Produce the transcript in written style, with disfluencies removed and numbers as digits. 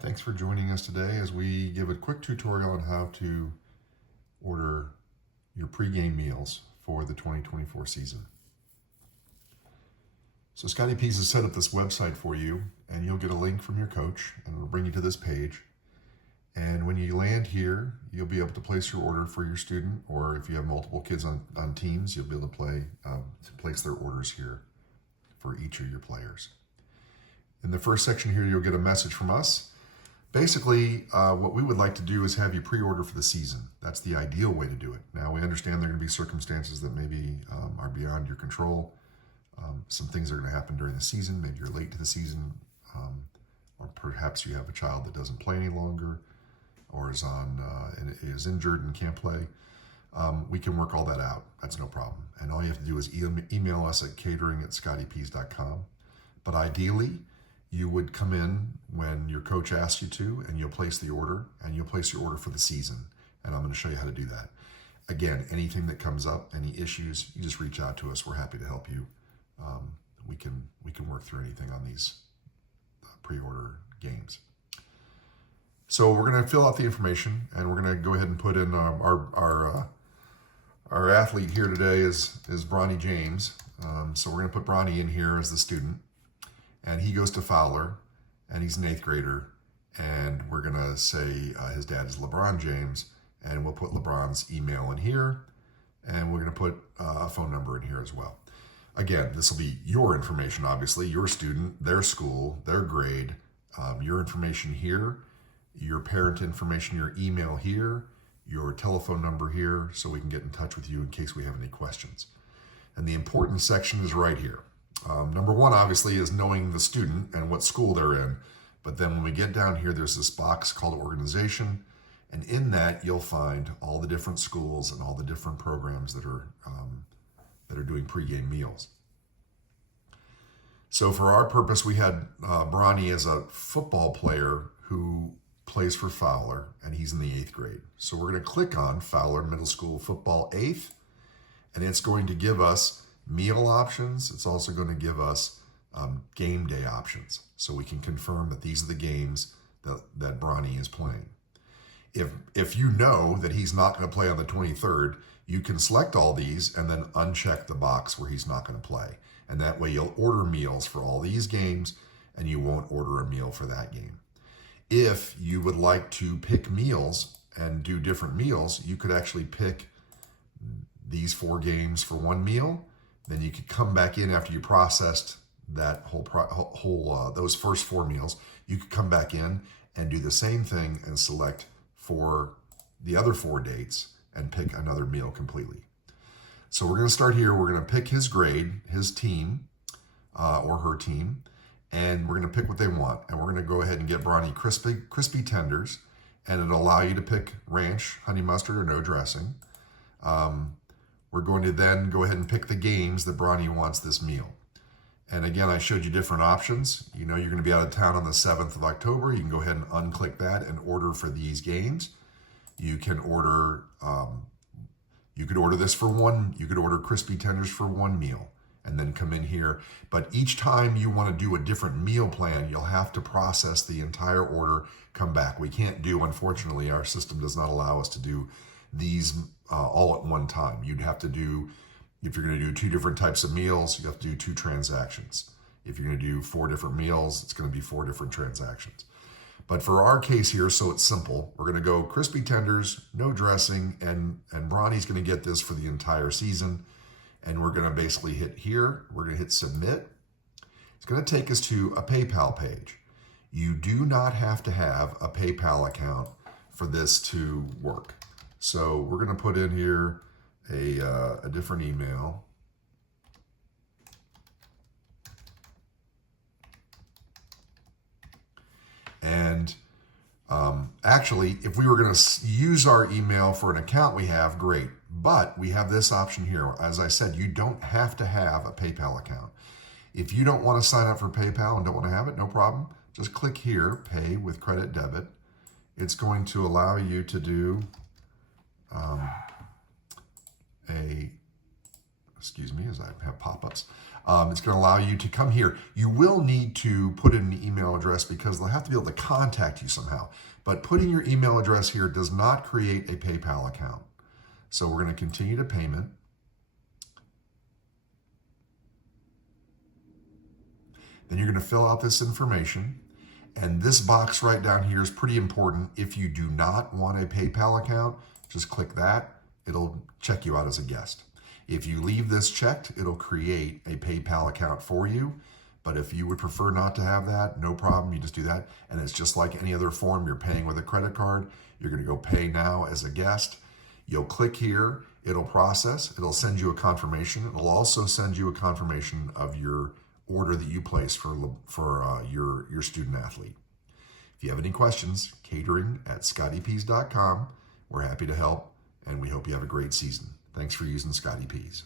thanks for joining us today as we give a quick tutorial on how to order your pregame meals for the 2024 season. So Scotty Peas has set up this website for you, and you'll get a link from your coach and it'll bring you to this page. And when you land here, you'll be able to place your order for your student, or if you have multiple kids on teams, you'll be able to place their orders here for each of your players. In the first section here, you'll get a message from us. Basically, what we would like to do is have you pre-order for the season. That's the ideal way to do it. Now, we understand there are going to be circumstances that maybe are beyond your control. Some things are going to happen during the season. Maybe you're late to the season, or perhaps you have a child that doesn't play any longer, or is injured and can't play. We can work all that out. That's no problem. And all you have to do is email us at catering@scottypeas.com. But ideally, you would come in when your coach asks you to, and you'll place the order, and you'll place your order for the season. And I'm going to show you how to do that. Again, anything that comes up, any issues, you just reach out to us. We're happy to help you. We can work through anything on these pre-order games. So we're going to fill out the information, and we're going to go ahead and put in our athlete here today is Bronny James. So we're going to put Bronny in here as the student. And he goes to Fowler, and he's an 8th grader, and we're gonna say his dad is LeBron James, and we'll put LeBron's email in here, and we're gonna put a phone number in here as well. Again, this will be your information, obviously, your student, their school, their grade, your information here, your parent information, your email here, your telephone number here, so we can get in touch with you in case we have any questions. And the important section is right here. Number one, obviously, is knowing the student and what school they're in. But then when we get down here, there's this box called organization. And in that, you'll find all the different schools and all the different programs that are doing pregame meals. So for our purpose, we had Bronny as a football player who plays for Fowler, and he's in the 8th grade. So we're going to click on Fowler Middle School Football 8th, and it's going to give us meal options. It's also going to give us game day options, so we can confirm that these are the games that Bronny is playing. If you know that he's not going to play on the 23rd, you can select all these and then uncheck the box where he's not going to play. And that way you'll order meals for all these games, and you won't order a meal for that game. If you would like to pick meals and do different meals, you could actually pick these 4 games for one meal. Then you could come back in after you processed that those first 4 meals. You could come back in and do the same thing and select for the other 4 dates and pick another meal completely. So we're going to start here. We're going to pick his grade, his team, or her team, and we're going to pick what they want. And we're going to go ahead and get Bronny crispy tenders, and it'll allow you to pick ranch, honey mustard, or no dressing. We're going to then go ahead and pick the games that Bronny wants this meal. And again, I showed you different options. You know you're going to be out of town on the 7th of October. You can go ahead and unclick that and order for these games. You can order, you could order this for one, you could order crispy tenders for one meal and then come in here. But each time you want to do a different meal plan, you'll have to process the entire order, come back. We can't do, unfortunately, our system does not allow us to do these all at one time. You'd have to do, if you're going to do 2 different types of meals, you have to do 2 transactions. If you're going to do 4 different meals, it's going to be 4 different transactions. But for our case here, so it's simple, we're going to go crispy tenders, no dressing, and Bronny's going to get this for the entire season. And we're going to basically hit here. We're going to hit submit. It's going to take us to a PayPal page. You do not have to have a PayPal account for this to work. So we're going to put in here a different email. And actually, if we were going to use our email for an account we have, great. But we have this option here. As I said, you don't have to have a PayPal account. If you don't want to sign up for PayPal and don't want to have it, no problem. Just click here, pay with credit debit. It's going to allow you to do excuse me, as I have pop-ups. It's going to allow you to come here. You will need to put in an email address because they'll have to be able to contact you somehow. But putting your email address here does not create a PayPal account. So we're going to continue to payment. Then you're going to fill out this information. And this box right down here is pretty important. If you do not want a PayPal account, just click that. It'll check you out as a guest. If you leave this checked, it'll create a PayPal account for you. But if you would prefer not to have that, no problem. You just do that. And it's just like any other form. You're paying with a credit card. You're going to go pay now as a guest. You'll click here. It'll process. It'll send you a confirmation. It'll also send you a confirmation of your order that you placed for your student athlete. If you have any questions, catering@scottypeas.com. We're happy to help, and we hope you have a great season. Thanks for using Scotty Peas.